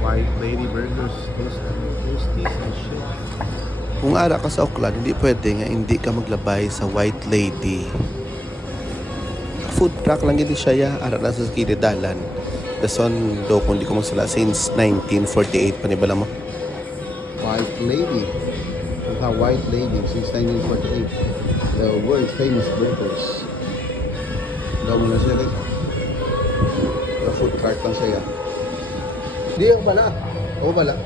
White Lady Burgers, toasties and shit. Kung ara ka sa Auckland, hindi pwede nga hindi ka maglabay sa White Lady. Food truck lang gini siya ya, ara lang sa kinidalan. Dason do kung di ko magsala since 1948 panibala mo. White Lady. It's a White Lady since 1948. The world's famous burgers. Daw mo na siya guys. The food cart lang siya. Di ako pala. Ako pala.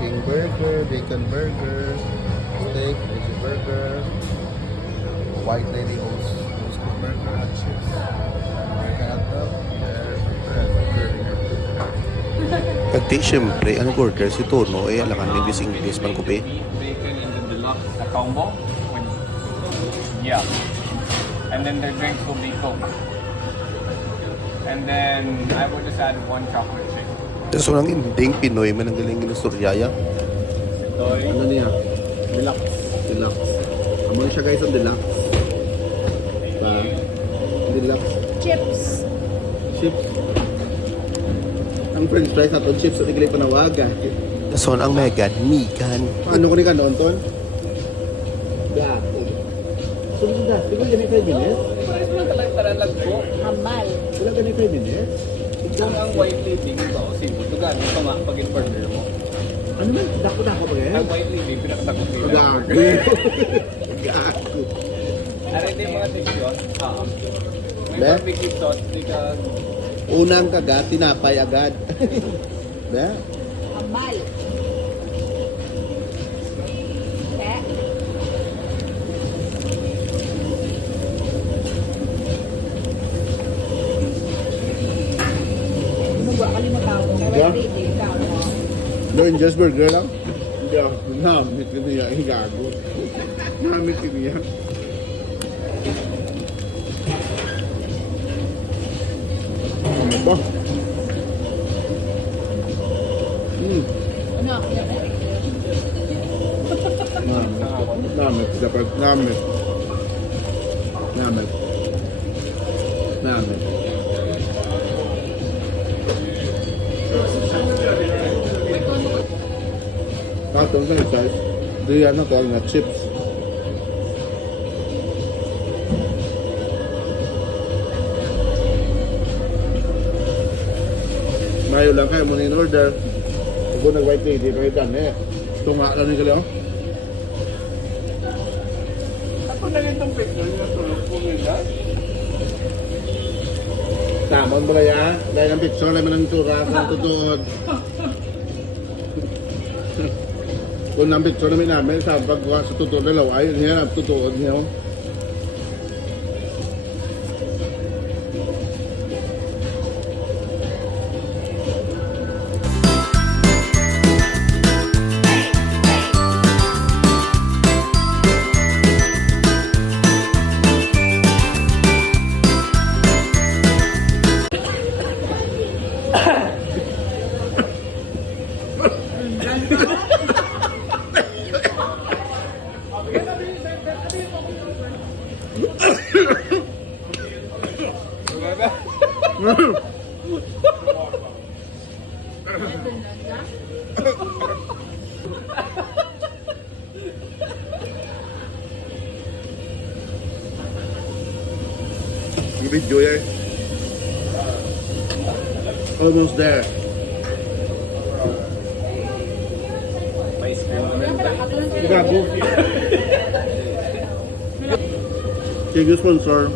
King burger, bacon burger, steak, veggie burger, White Lady Oats burger, hot chips, American hot dog, pagti siyempre, ano burger si Tono, alakan English man ko pe. Bacon in the deluxe combo. Yeah. And then their drinks will be Coke. And then I would just add 1 chocolate shake. So nang inding Pinoy man ang galing ginustoryaya. Ano niya? Deluxe. Amo siya guys ang deluxe. Pa. Deluxe. Chips. Ang french fries natin, chips at igalay panawaga. So ang Megan, Megan. Ano ko ni ka noon, Ton? Yeah. Sunod na. Di ba ganit 5 minutes? Parang lang kalang po. Hamal. Wala ganit 5 minutes? Kung ang White Lady dito, kasi butugan, ito nga pag in-burger mo. Ano man? Dako ba yan? Ang White Lady, pinakatakot nila. Gago. Gago. Ano ito yung mga section? May Be? barbecue sauce, di ka... Unang kagat, tinapay agad. Be? Hamal. Kaya? Ano ba? Kalimutan ko. Yeah. Ikaw, no? Doon, just burger lang? Hindi ako. Namit ko niya. Gago. Namit ko niya. Ano ba? Ano? Namit. Dapat namit. Katong sa size, di ano tawag na chips. Mayo lang kayo muna in order. Kung nag-White Lady, pakita na eh. Tunga lang ni Kaleo. Ako na rin itong picture niya, tulog po nila. Tamon ba kaya? Dahil ang picture naman ng tura sa tutuod. Kung ang picture namin sa paggawa sa tutuod na laway, niya ang tutuod niya. Video yan. Almost there. May screen na rin. Gago. Thank you, sponsor.